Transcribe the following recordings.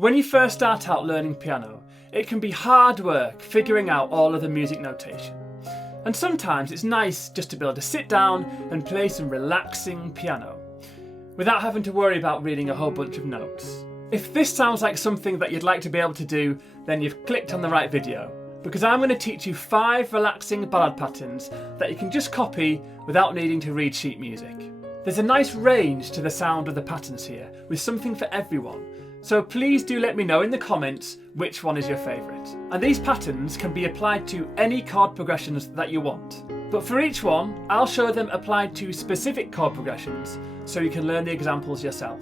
When you first start out learning piano, it can be hard work figuring out all of the music notation. And sometimes it's nice just to be able to sit down and play some relaxing piano, without having to worry about reading a whole bunch of notes. If this sounds like something that you'd like to be able to do, then you've clicked on the right video, because I'm going to teach you 5 relaxing ballad patterns that you can just copy without needing to read sheet music. There's a nice range to the sound of the patterns here, with something for everyone. So please do let me know in the comments which one is your favourite. And these patterns can be applied to any chord progressions that you want. But for each one, I'll show them applied to specific chord progressions, so you can learn the examples yourself.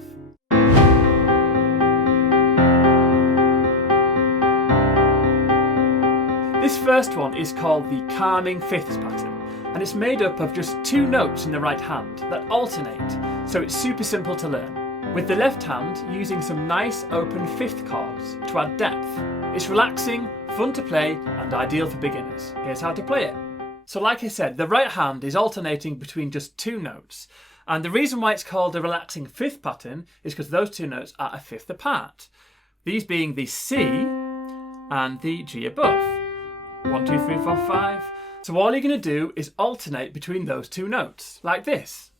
This first one is called the calming fifths pattern, and it's made up of just 2 notes in the right hand that alternate, so it's super simple to learn. With the left hand using some nice open fifth chords to add depth. It's relaxing, fun to play, and ideal for beginners. Here's how to play it. So like I said, the right hand is alternating between just 2 notes, and the reason why it's called a relaxing fifth pattern is because those 2 notes are a fifth apart. These being the C and the G above. 1, 2, 3, 4, 5. So all you're going to do is alternate between those 2 notes, like this.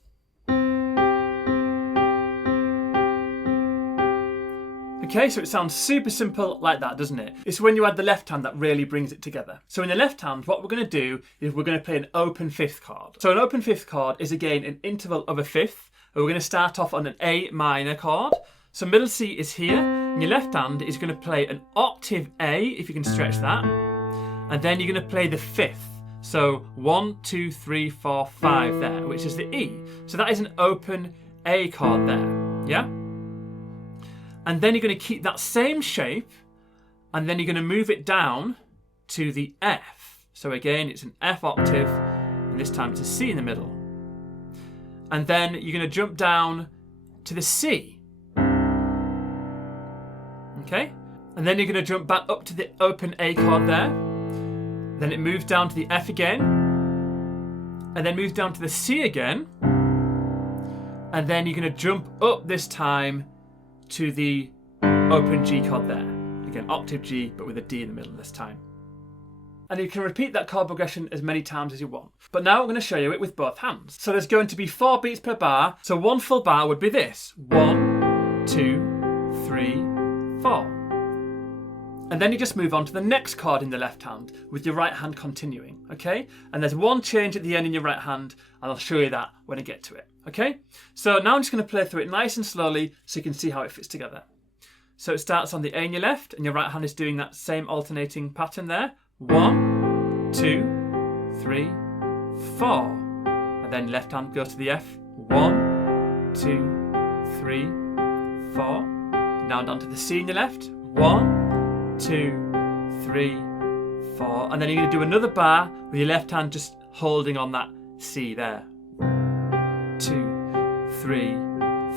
Okay, so it sounds super simple like that, doesn't it? It's when you add the left hand that really brings it together. So in the left hand, what we're going to do is we're going to play an open fifth chord. So an open fifth chord is again an interval of a fifth. We're going to start off on an A minor chord. So middle C is here, and your left hand is going to play an octave A, if you can stretch that. And then you're going to play the fifth. So 1, 2, 3, 4, 5 there, which is the E. So that is an open A chord there, yeah? And then you're going to keep that same shape, and then you're going to move it down to the F. So again, it's an F octave, and this time it's a C in the middle. And then you're going to jump down to the C. Okay? And then you're going to jump back up to the open A chord there. Then it moves down to the F again, and then moves down to the C again. And then you're going to jump up this time to the open G chord there. Again, octave G, but with a D in the middle this time. And you can repeat that chord progression as many times as you want. But now I'm going to show you it with both hands. So there's going to be 4 beats per bar. So 1 full bar would be this. 1, 2, 3, 4. And then you just move on to the next chord in the left hand with your right hand continuing, okay? And there's 1 change at the end in your right hand, and I'll show you that when I get to it, okay? So now I'm just going to play through it nice and slowly so you can see how it fits together. So it starts on the A in your left, and your right hand is doing that same alternating pattern there. 1, 2, 3, 4. And then left hand goes to the F. 1, 2, 3, 4. Now down to the C in your left. 1, 2, 3, 4, and then you're going to do another bar with your left hand just holding on that C there. 2, 3,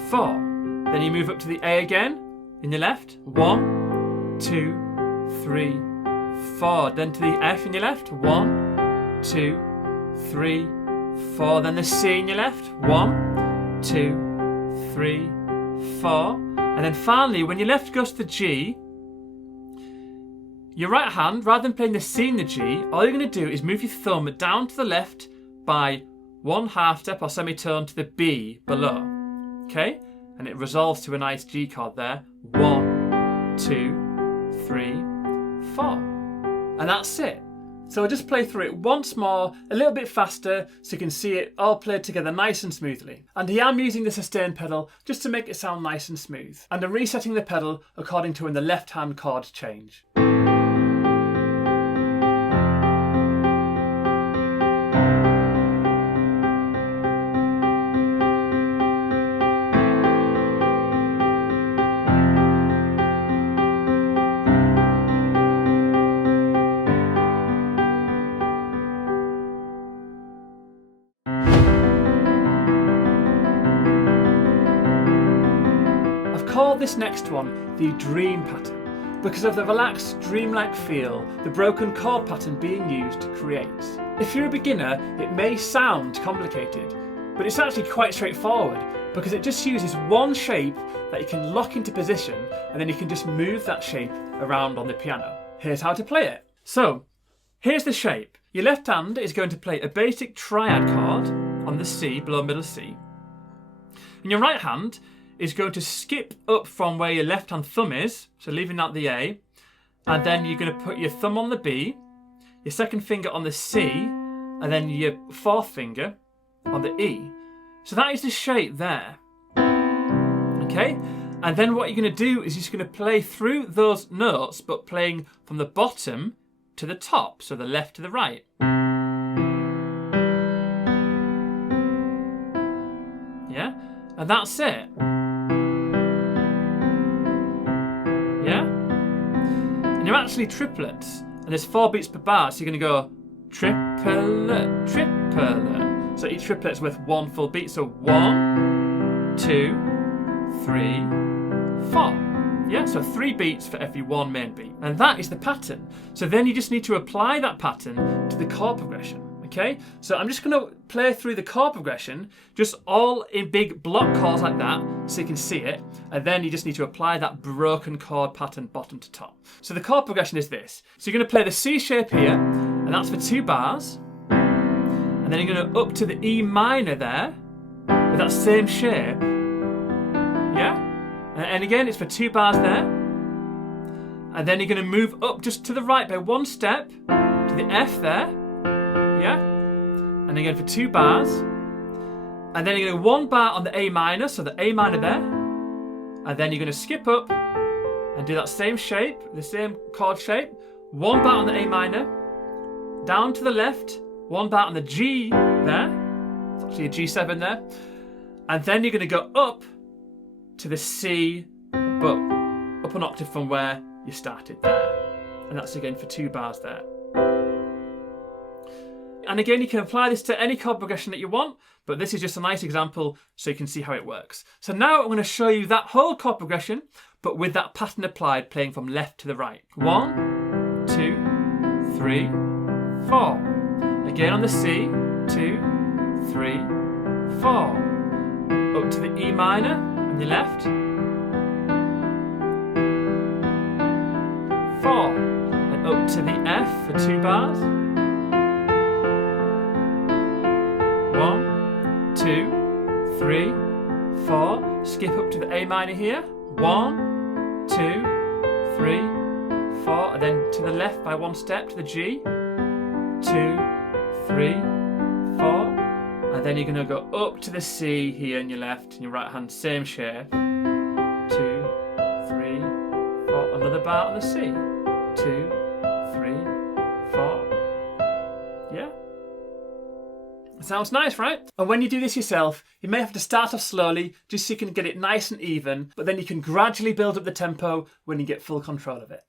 4. Then you move up to the A again in your left. 1, 2, 3, 4. Then to the F in your left. 1, 2, 3, 4. Then the C in your left. 1, 2, 3, 4. And then finally, when your left goes to the G, your right hand, rather than playing the C and the G, all you're going to do is move your thumb down to the left by 1 half step or semitone to the B below. Okay? And it resolves to a nice G chord there. 1, 2, 3, 4. And that's it. So I'll just play through it once more, a little bit faster, so you can see it all played together nice and smoothly. And I am using the sustain pedal just to make it sound nice and smooth. And I'm resetting the pedal according to when the left hand chords change. Call this next one the dream pattern because of the relaxed, dreamlike feel the broken chord pattern being used creates. If you're a beginner, it may sound complicated, but it's actually quite straightforward because it just uses one shape that you can lock into position, and then you can just move that shape around on the piano. Here's how to play it. So, here's the shape. Your left hand is going to play a basic triad chord on the C, below middle C. And your right hand is going to skip up from where your left hand thumb is, so leaving out the A, and then you're going to put your thumb on the B, your second finger on the C, and then your fourth finger on the E. So that is the shape there. Okay? And then what you're going to do is you're just going to play through those notes, but playing from the bottom to the top, so the left to the right. Yeah? And that's it. Yeah? And you're actually triplets, and there's 4 beats per bar, so you're going to go triplet, triplet. So each triplet's with 1 full beat, so 1, 2, 3, 4. Yeah, so 3 beats for every 1 main beat. And that is the pattern. So then you just need to apply that pattern to the chord progression. Okay, so I'm just going to play through the chord progression, just all in big block chords like that, so you can see it, and then you just need to apply that broken chord pattern bottom to top. So the chord progression is this. So you're going to play the C shape here, and that's for 2 bars, and then you're going to up to the E minor there, with that same shape, yeah? And again, it's for 2 bars there, and then you're going to move up just to the right by 1 step, to the F there, yeah? And again for 2 bars. And then you're going to 1 bar on the A minor, so the A minor there. And then you're going to skip up and do that same shape, the same chord shape. 1 bar on the A minor, down to the left, 1 bar on the G there. It's actually a G7 there. And then you're going to go up to the C, but up an octave from where you started there. And that's again for 2 bars there. And again, you can apply this to any chord progression that you want, but this is just a nice example so you can see how it works. So now I'm going to show you that whole chord progression, but with that pattern applied, playing from left to the right. 1, 2, 3, 4. Again on the C, 2, 3, 4. Up to the E minor on your left. 4. And up to the F for 2 bars. 1, 2, 3, 4. Skip up to the A minor here. 1, 2, 3, 4. And then to the left by 1 step to the G. 2, 3, 4. And then you're going to go up to the C here in your left and your right hand, same shape. 2, 3, 4. Another bar on the C. 2, 3, 4. Yeah? Sounds nice, right? And when you do this yourself, you may have to start off slowly just so you can get it nice and even, but then you can gradually build up the tempo when you get full control of it.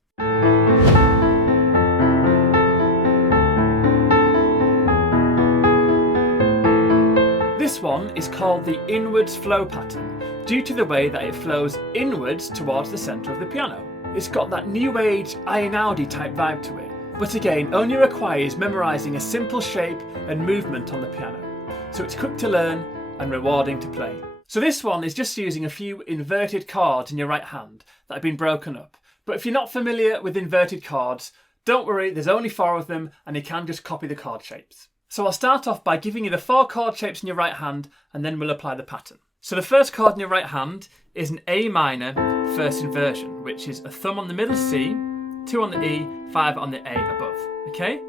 This one is called the inwards flow pattern due to the way that it flows inwards towards the centre of the piano. It's got that new age Einaudi type vibe to it. But again, only requires memorising a simple shape and movement on the piano. So it's quick to learn and rewarding to play. So this one is just using a few inverted chords in your right hand that have been broken up. But if you're not familiar with inverted chords, don't worry, there's only 4 of them and you can just copy the chord shapes. So I'll start off by giving you the 4 chord shapes in your right hand and then we'll apply the pattern. So the first chord in your right hand is an A minor first inversion, which is a thumb on the middle C, 2 on the E, 5 on the A above. Okay?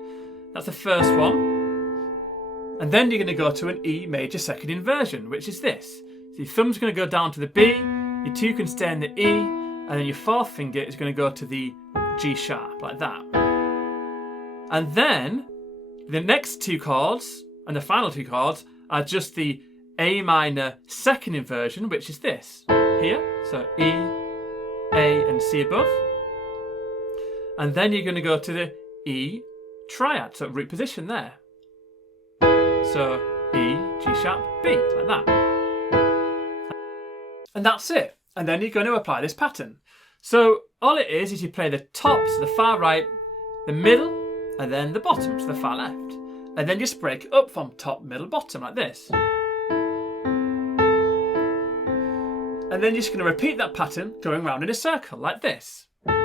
That's the first one. And then you're going to go to an E major second inversion, which is this. So your thumb's going to go down to the B, your 2 can stay in the E, and then your 4th finger is going to go to the G sharp, like that. And then the next 2 chords, and the final 2 chords, are just the A minor second inversion, which is this. Here, so E, A and C above. And then you're going to go to the E triad, so root position there. So E, G sharp, B, like that. And that's it. And then you're going to apply this pattern. So all it is you play the top, so the far right, the middle, and then the bottom, so the far left. And then just break it up from top, middle, bottom, like this. And then you're just going to repeat that pattern going round in a circle like this. Yeah?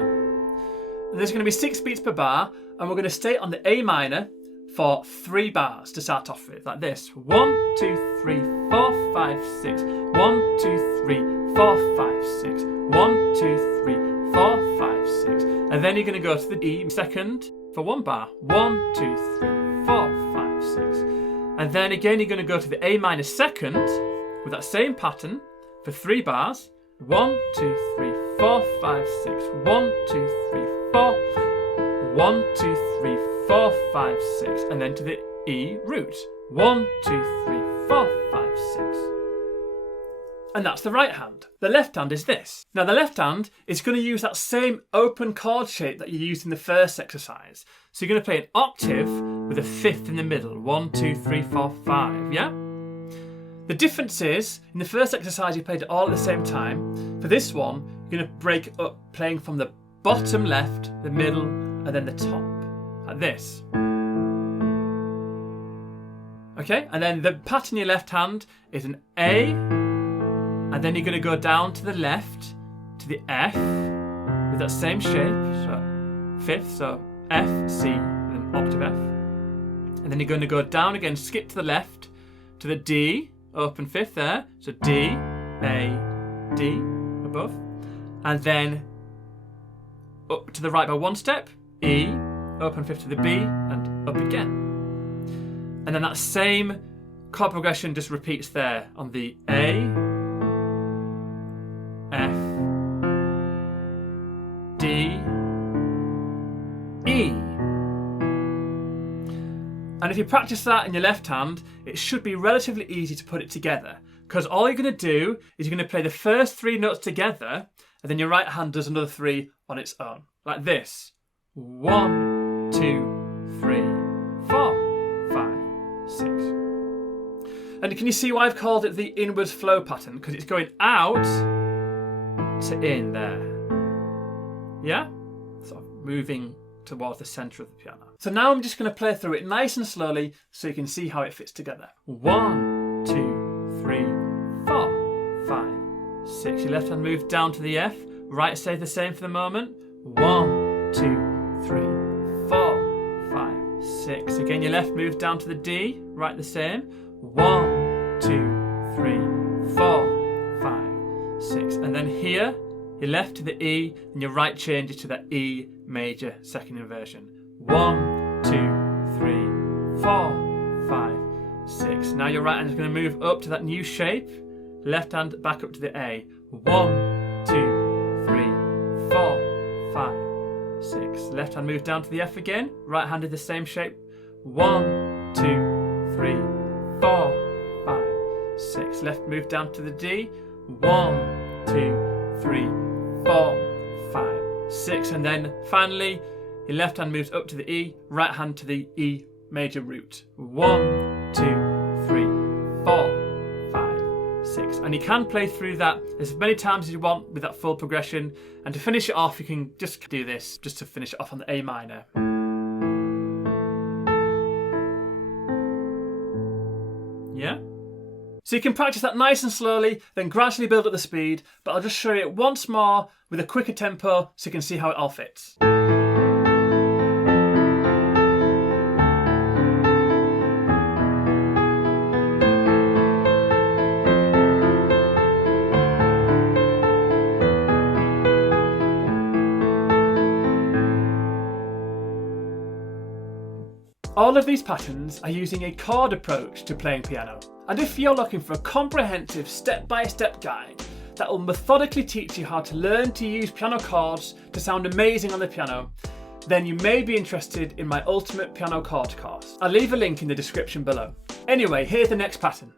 And there's going to be 6 beats per bar, and we're going to stay on the A minor for 3 bars to start off with, like this. 1, 2, 3, 4, 5, 6. 1, 2, 3, 4, 5, 6. 1, 2, 3, 4, 5, 6. And then you're going to go to the E second for 1 bar. 1, 2, 3, 4, 5, 6. And then again you're going to go to the A minor second with that same pattern for 3 bars. 1, 2, 3, 4, 5, 6. 1, 2, 3, 4. 1, 2, 3, 4, 5, 6. And then to the E root. 1, 2, 3, 4, 5, 6. And that's the right hand. The left hand is this. Now the left hand is going to use that same open chord shape that you used in the first exercise. So you're going to play an octave with a 5th in the middle. 1, 2, 3, 4, 5, yeah? The difference is, in the first exercise you played it all at the same time. For this one, you're going to break up playing from the bottom left, the middle, and then the top. Like this. Okay, and then the pattern in your left hand is an A, and then you're going to go down to the left to the F with that same shape, so 5th, so F, C, and then octave F. And then you're going to go down again, skip to the left to the D, open 5th there, so D, A, D above. And then up to the right by 1 step, E, open 5th to the B, and up again. And then that same chord progression just repeats there on the A, F, D, E. And if you practice that in your left hand, it should be relatively easy to put it together, because all you're going to do is you're going to play the first 3 notes together, and then your right hand does another 3 on its own, like this. 1, 2, 3, 4, 5, 6. And can you see why I've called it the inwards flow pattern? Because it's going out to in there. Yeah? Sort of moving towards the centre of the piano. So now I'm just going to play through it nice and slowly so you can see how it fits together. 1, 2, 3, 4, 5, 6. Your left hand moves down to the F. Right stays the same for the moment. 1, 2, 3, 4, 5, 6. Again, your left moves down to the D. Right the same. 1, 2, 3, 4, 5, 6. And then here, your left to the E, and your right changes to that E major second inversion. 1, 2, 3, 4, 5, 6. Now your right hand is going to move up to that new shape. Left hand back up to the A. 1, 2, 3, 4, 5, 6. Left hand moves down to the F again. Right hand is the same shape. 1, 2, 3, 4, 5, 6. Left move down to the D. 1, 2, 3, 4, 5, 6. And then finally, your left hand moves up to the E, right hand to the E major root. 1, 2, 3, 4, 5, 6. And you can play through that as many times as you want with that full progression. And to finish it off, you can just do this, just to finish it off on the A minor. Yeah? So you can practice that nice and slowly, then gradually build up the speed, but I'll just show you it once more with a quicker tempo so you can see how it all fits. All of these patterns are using a chord approach to playing piano. And if you're looking for a comprehensive step-by-step guide that will methodically teach you how to learn to use piano chords to sound amazing on the piano, then you may be interested in my Ultimate Piano Chord course. I'll leave a link in the description below. Anyway, here's the next pattern.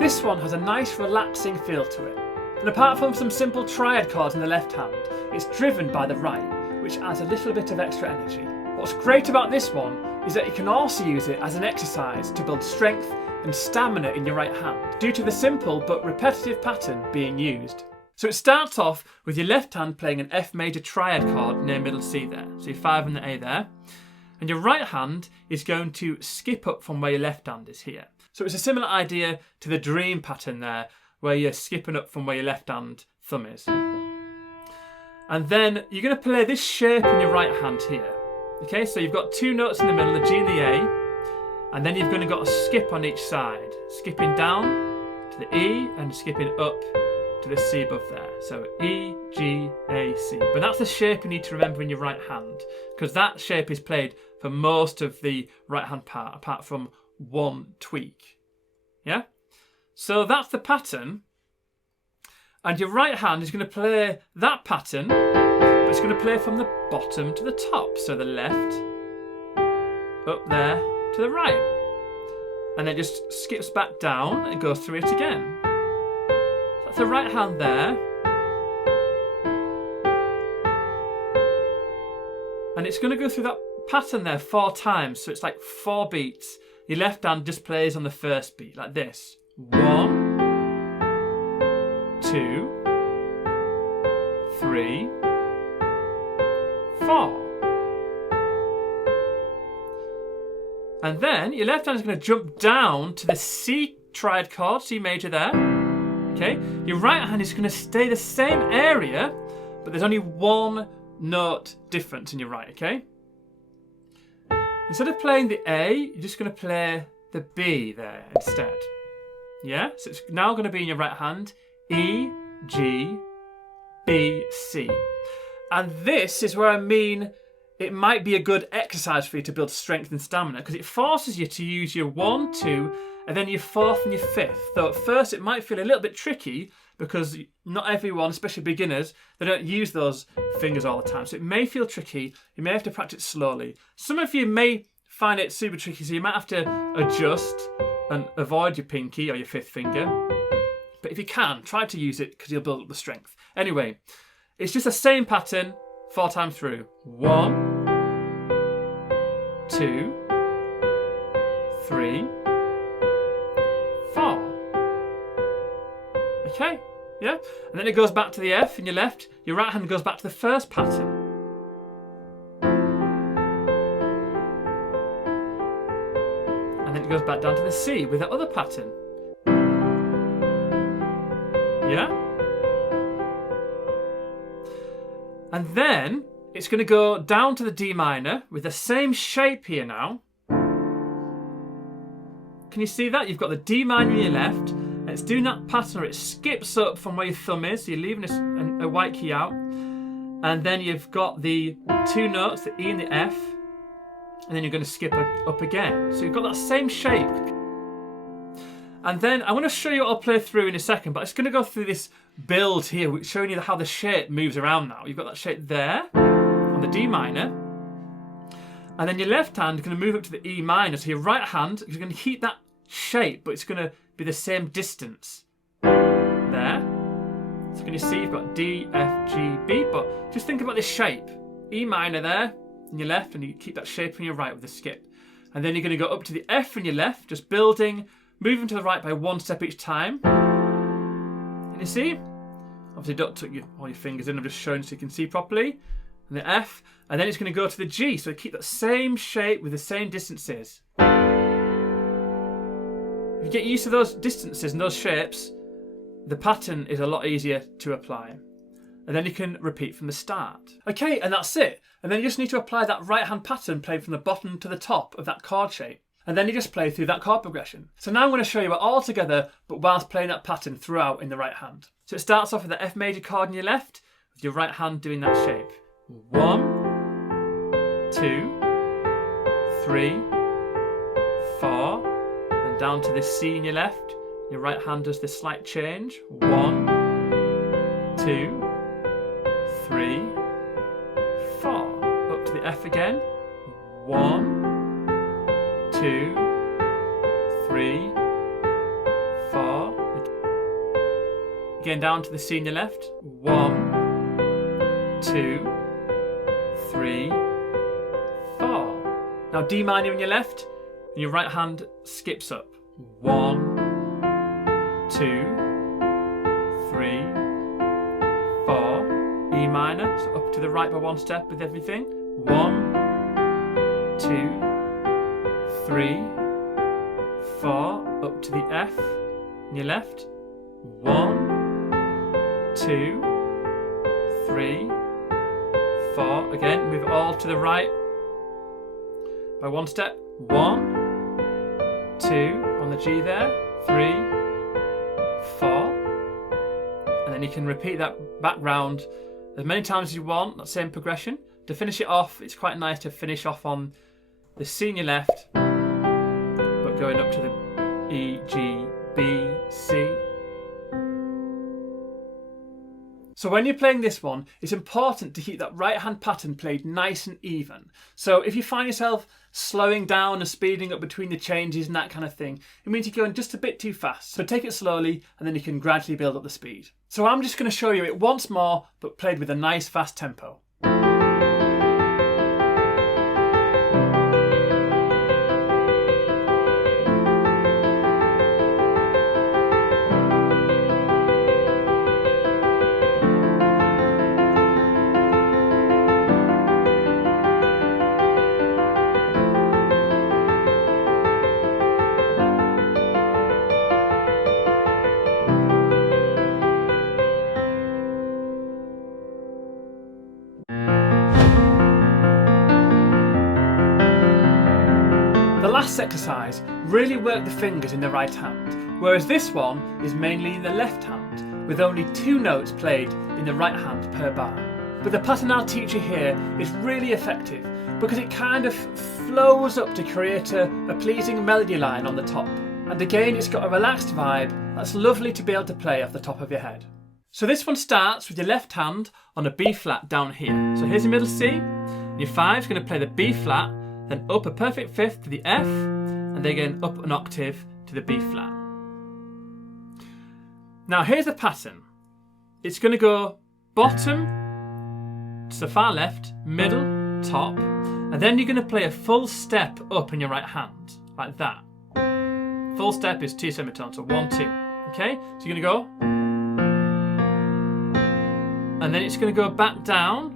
This one has a nice relaxing feel to it. And apart from some simple triad chords in the left hand, it's driven by the right, which adds a little bit of extra energy. What's great about this one is that you can also use it as an exercise to build strength and stamina in your right hand, due to the simple but repetitive pattern being used. So it starts off with your left hand playing an F major triad chord near middle C there. So your 5 and the A there. And your right hand is going to skip up from where your left hand is here. So it's a similar idea to the dream pattern there, where you're skipping up from where your left hand thumb is. And then you're going to play this shape in your right hand here. Okay, so you've got 2 notes in the middle, the G and the A, and then you've going to got a skip on each side. Skipping down to the E and skipping up to the C above there. So E, G, A, C. But that's the shape you need to remember in your right hand, because that shape is played for most of the right hand part, apart from one tweak. Yeah? So that's the pattern. And your right hand is going to play that pattern, but it's going to play from the bottom to the top. So the left, up there to the right. And then it just skips back down and goes through it again. So that's the right hand there. And it's going to go through that pattern there 4 times. So it's like 4 beats. Your left hand just plays on the first beat, like this. 1, 2, 3, 4. And then your left hand is going to jump down to the C triad chord, C major there. Okay. Your right hand is going to stay the same area, but there's only 1 note difference in your right, okay? Instead of playing the A, you're just going to play the B there instead. Yeah? So it's now going to be in your right hand. E, G, B, C. And this is where I mean it might be a good exercise for you to build strength and stamina, because it forces you to use your 1, 2, and then your 4th and your 5th. Though at first it might feel a little bit tricky, because not everyone, especially beginners, they don't use those fingers all the time. So it may feel tricky. You may have to practice slowly. Some of you may find it super tricky, so you might have to adjust and avoid your pinky or your 5th finger. But if you can, try to use it, because you'll build up the strength. Anyway, it's just the same pattern 4 times through. 1, 2, 3, 4. Okay, yeah? And then it goes back to the F in your left. Your right hand goes back to the first pattern. And then it goes back down to the C with that other pattern. Yeah? And then it's going to go down to the D minor with the same shape here now. Can you see that? You've got the D minor in your left, and it's doing that pattern where it skips up from where your thumb is, so you're leaving a white key out. And then you've got the 2 notes, the E and the F, and then you're going to skip up again. So you've got that same shape. And then I'm going to show you what I'll play through in a second, but it's going to go through this build here, showing you how the shape moves around now. You've got that shape there on the D minor, and then your left hand is going to move up to the E minor. So your right hand is going to keep that shape, but it's going to be the same distance there. So can you see you've got D, F, G, B, but just think about this shape. E minor there in your left, and you keep that shape in your right with the skip. And then you're going to go up to the F in your left, just building, moving to the right by 1 step each time. Can you see? Obviously don't tuck all your fingers in, I'm just showing so you can see properly. And the F, and then it's going to go to the G, so keep that same shape with the same distances. If you get used to those distances and those shapes, the pattern is a lot easier to apply. And then you can repeat from the start. Okay, and that's it. And then you just need to apply that right hand pattern played from the bottom to the top of that chord shape. And then you just play through that chord progression. So now I'm going to show you it all together, but whilst playing that pattern throughout in the right hand. So it starts off with the F major chord in your left, with your right hand doing that shape. 1, 2, 3, 4, and down to the C in your left. Your right hand does this slight change. 1, 2, 3, 4. Up to the F again. 1, 2, 3, 4. Again down to the C in your left. 1, 2, 3, 4. Now D minor in your left, and your right hand skips up. 1, 2, 3, E minor, so up to the right by one step with everything. 1, 2, 3, 4, up to the F in your left. 1, 2, 3, 4. Again, move all to the right by one step. 1, 2 on the G there. 3, 4. And then you can repeat that back round as many times as you want, that same progression. To finish it off, it's quite nice to finish off on the C in your left, but going up to the E, G, B, C. So when you're playing this one, it's important to keep that right hand pattern played nice and even. So if you find yourself slowing down and speeding up between the changes and that kind of thing, it means you're going just a bit too fast. So take it slowly and then you can gradually build up the speed. So I'm just going to show you it once more, but played with a nice fast tempo. The last exercise really worked the fingers in the right hand, whereas this one is mainly in the left hand, with only 2 notes played in the right hand per bar. But the pattern I'll teach you here is really effective because it kind of flows up to create a pleasing melody line on the top. And again, it's got a relaxed vibe that's lovely to be able to play off the top of your head. So this one starts with your left hand on a B flat down here. So here's your middle C, and your 5 is going to play the B flat, then up a perfect fifth to the F, and then again up an octave to the B flat. Now here's the pattern. It's going to go bottom to the far left, middle, top, and then you're going to play a full step up in your right hand, like that. Full step is 2 semitones, so 1, 2. Okay, so you're going to go, and then it's going to go back down,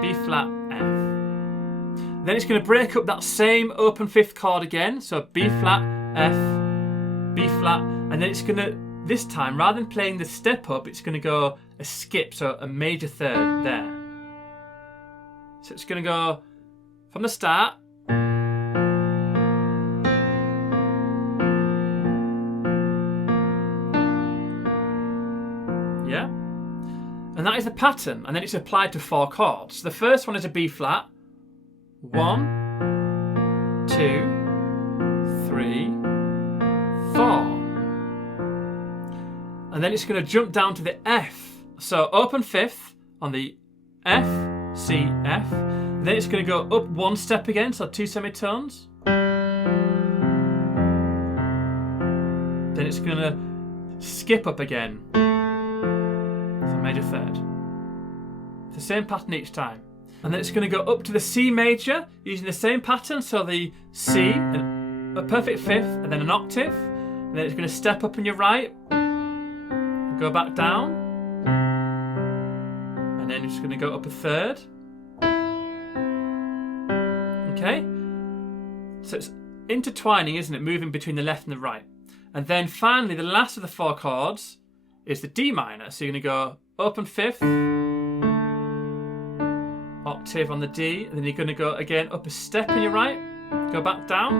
B flat, F. Then it's going to break up that same open fifth chord again, so B flat, F, B flat, and then it's going to, this time, rather than playing the step up, it's going to go a skip, so a major third there. So it's going to go from the start, yeah, and that is the pattern, and then it's applied to 4 chords. The first one is a B flat, 1, 2, 3, 4. And then it's going to jump down to the F. So open fifth on the F, C, F. Then it's going to go up 1 step again, so 2 semitones. Then it's going to skip up again. So major third. It's the same pattern each time. And then it's going to go up to the C major using the same pattern, so the C, a perfect fifth, and then an octave. And then it's going to step up in your right, and go back down, and then it's going to go up a third. Okay? So it's intertwining, isn't it? Moving between the left and the right. And then finally, the last of the 4 chords is the D minor. So you're going to go open fifth, octave on the D, and then you're going to go again up a step in your right, go back down,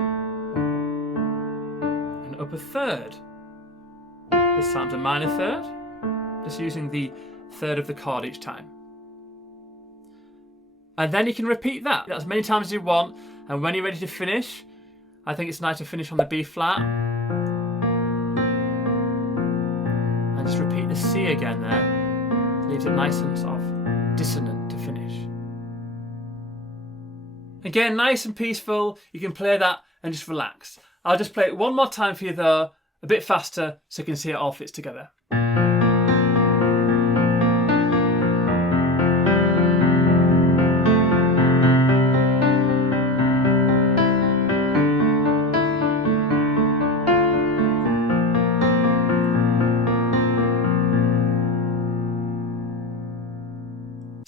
and up a third. This time's a minor third, just using the third of the chord each time. And then you can repeat that as many times as you want, and when you're ready to finish, I think it's nice to finish on the B flat, and just repeat the C again there. It leaves it nice and sort of dissonant to finish. Again, nice and peaceful. You can play that and just relax. I'll just play it one more time for you though, a bit faster, so you can see it all fits together.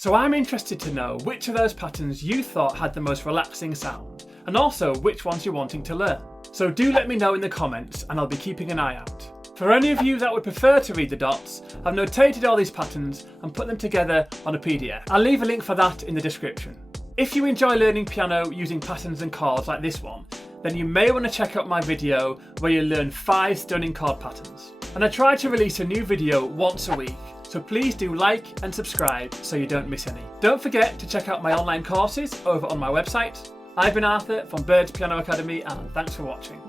So I'm interested to know which of those patterns you thought had the most relaxing sound, and also which ones you're wanting to learn. So do let me know in the comments and I'll be keeping an eye out. For any of you that would prefer to read the dots, I've notated all these patterns and put them together on a PDF. I'll leave a link for that in the description. If you enjoy learning piano using patterns and chords like this one, then you may want to check out my video where you learn 5 stunning chord patterns. And I try to release a new video once a week, so please do like and subscribe so you don't miss any. Don't forget to check out my online courses over on my website. I've been Arthur from Bird's Piano Academy, and thanks for watching.